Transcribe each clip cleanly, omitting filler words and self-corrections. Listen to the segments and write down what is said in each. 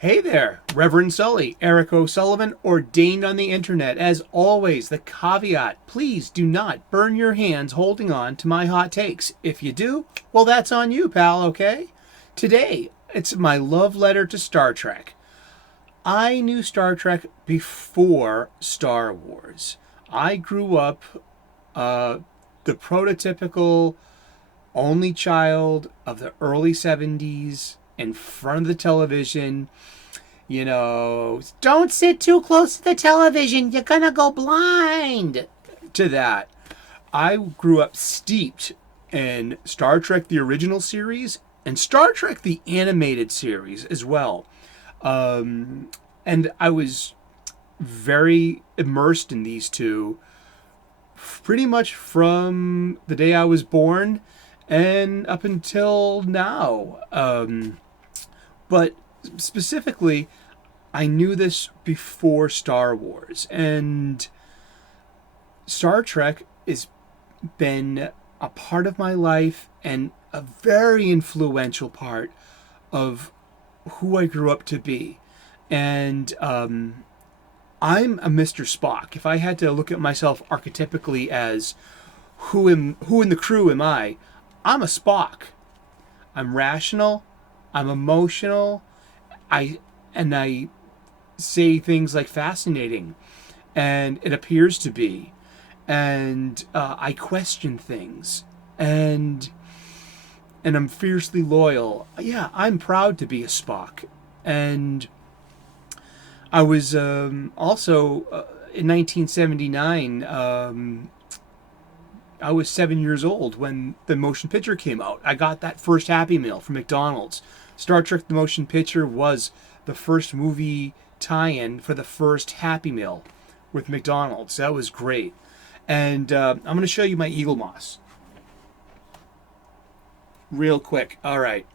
Hey there, Reverend Sully, Eric O'Sullivan, ordained on the internet. As always, the caveat, please do not burn your hands holding on to my hot takes. If you do, well, that's on you, pal, okay? Today, it's my love letter to Star Trek. I knew Star Trek before Star Wars. I grew up uh, the prototypical only child of the early 70s in front of the television. You know, don't sit too close to the television, you're gonna go blind. To that, I grew up steeped in Star Trek the original series and Star Trek the animated series as well. And I was very immersed in these two pretty much from the day I was born and up until now. But specifically, I knew this before Star Wars, and Star Trek has been a part of my life and a very influential part of who I grew up to be. And I'm a Mr. Spock. If I had to look at myself archetypically as who in the crew am I? I'm a Spock. I'm rational. I'm emotional. I say things like fascinating, and it appears to be, and I question things, and I'm fiercely loyal. Yeah, I'm proud to be a Spock, and I was also in 1979. I was 7 years old when the motion picture came out. I got that first Happy Meal from McDonald's. Star Trek the Motion Picture was the first movie tie-in for the first Happy Meal with McDonald's. That was great. And I'm going to show you my Eagle Moss real quick. All right.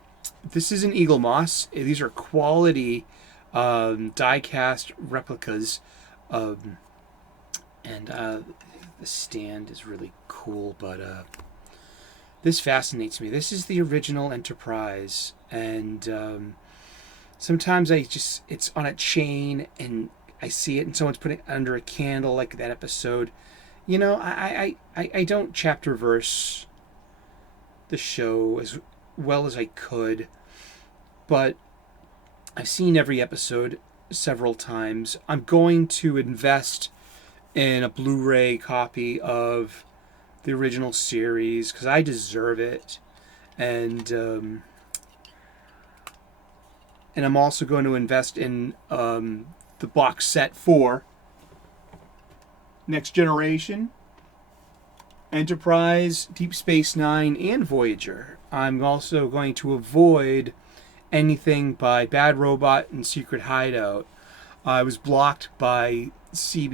This is an Eagle Moss. These are quality die-cast replicas. And the stand is really cool, but this fascinates me. This is the original Enterprise, and sometimes it's on a chain, and I see it, and someone's putting it under a candle, like that episode. You know, I don't chapter verse the show as well as I could, but I've seen every episode several times. I'm going to invest in a Blu-ray copy of the original series because I deserve it, and I'm also going to invest in the box set for Next Generation, Enterprise, Deep Space Nine, and Voyager. I'm also going to avoid anything by Bad Robot and Secret Hideout. I was blocked by Star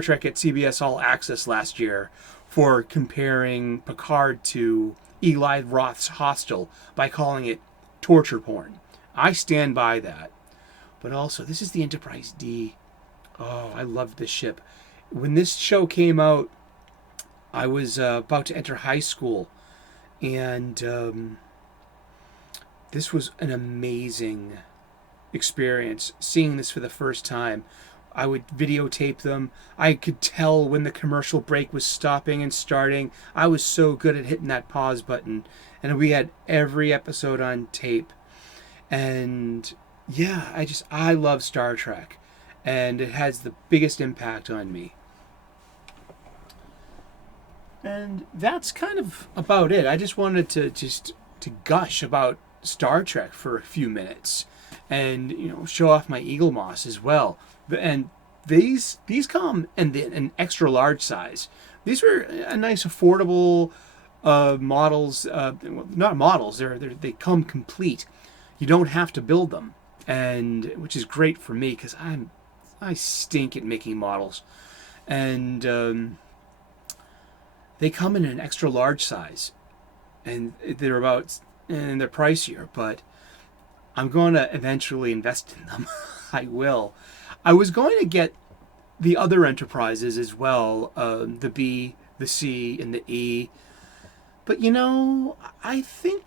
Trek at CBS All Access last year for comparing Picard to Eli Roth's Hostel by calling it torture porn. I stand by that. But also, this is the Enterprise D. Oh, I love this ship. When this show came out, I was about to enter high school, and this was an amazing experience seeing this for the first time. I would videotape them. I could tell when the commercial break was stopping and starting. I was so good at hitting that pause button. And we had every episode on tape. And yeah, I love Star Trek. And it has the biggest impact on me. And that's kind of about it. I just wanted to gush about Star Trek for a few minutes, and show off my Eagle Moss as well. And these come in an extra large size. These were a nice affordable models. Not models. They come complete. You don't have to build them, and which is great for me because I stink at making models, and they come in an extra large size, and they're pricier, but I'm going to eventually invest in them. I will. I was going to get the other Enterprises as well, the B, the C, and the E. But I think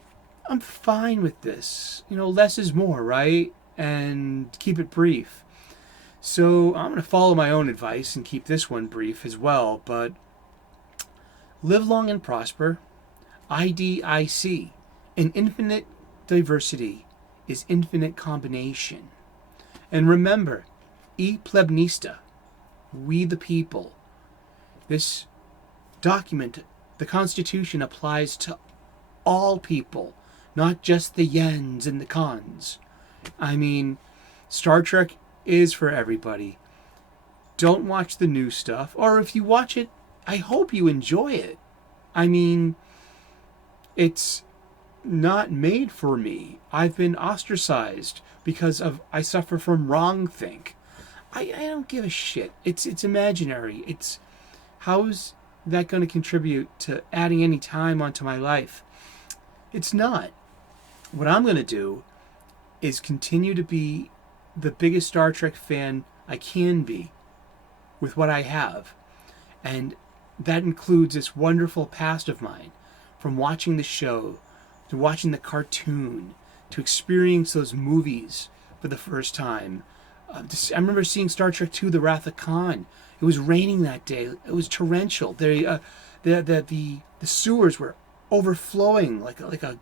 I'm fine with this. Less is more, right? and keep it brief. So I'm going to follow my own advice and keep this one brief as well, but live long and prosper. IDIC. In infinite diversity is infinite combination. And remember, Pleb Nista, we the people. This document, the Constitution, applies to all people, not just the yens and the cons. I mean, Star Trek is for everybody. Don't watch the new stuff, or if you watch it, I hope you enjoy it. I mean, it's not made for me. I've been ostracized because I suffer from wrongthink. I don't give a shit. It's imaginary. How's that going to contribute to adding any time onto my life? It's not. What I'm going to do is continue to be the biggest Star Trek fan I can be with what I have. And that includes this wonderful past of mine, from watching the show, to watching the cartoon, to experience those movies for the first time. I remember seeing Star Trek II, The Wrath of Khan. It was raining that day. It was torrential. The sewers were overflowing like a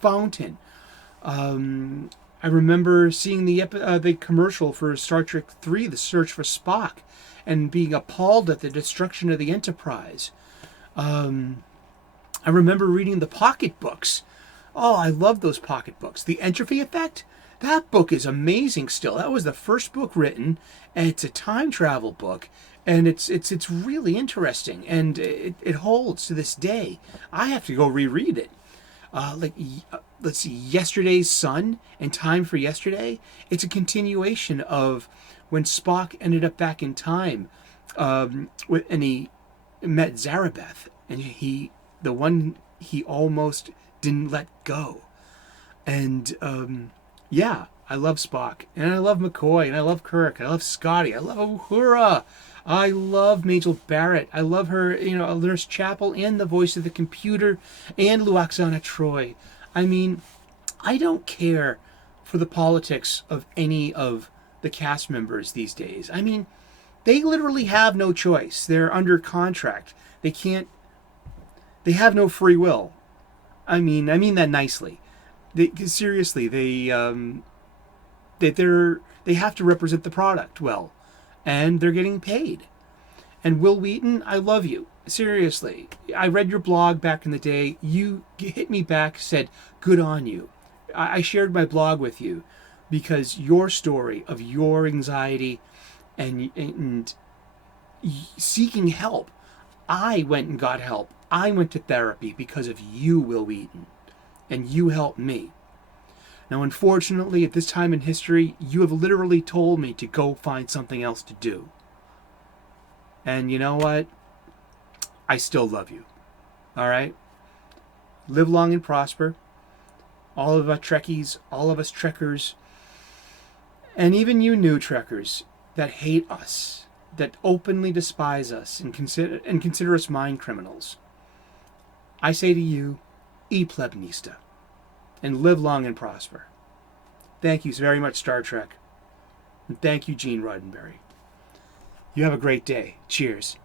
fountain. I remember seeing the commercial for Star Trek III, The Search for Spock, and being appalled at the destruction of the Enterprise. I remember reading the pocket books. Oh, I love those pocket books. The Entropy Effect? That book is amazing still. That was the first book written, and it's a time travel book, and it's really interesting, and it holds to this day. I have to go reread it. Let's see, Yesterday's Sun and Time for Yesterday. It's a continuation of when Spock ended up back in time, and he met Zarabeth, and the one he almost didn't let go. And yeah, I love Spock, and I love McCoy, and I love Kirk, and I love Scotty, I love Uhura, I love Majel Barrett, I love her, Nurse Chapel, and the voice of the computer, and Luoxana Troy. I mean, I don't care for the politics of any of the cast members these days. I mean, they literally have no choice. They're under contract. They have no free will. I mean that nicely. Seriously, they have to represent the product well, and they're getting paid. And Will Wheaton, I love you. Seriously, I read your blog back in the day. You hit me back, said, good on you. I shared my blog with you because your story of your anxiety and seeking help. I went and got help. I went to therapy because of you, Will Wheaton, and you helped me. Now, unfortunately, at this time in history, you have literally told me to go find something else to do. And you know what? I still love you. All right? Live long and prosper. All of us Trekkies, all of us Trekkers, and even you new Trekkers that hate us, that openly despise us and consider us mind criminals. I say to you, Pleb Nista, and live long and prosper. Thank you very much, Star Trek. And thank you, Gene Roddenberry. You have a great day. Cheers.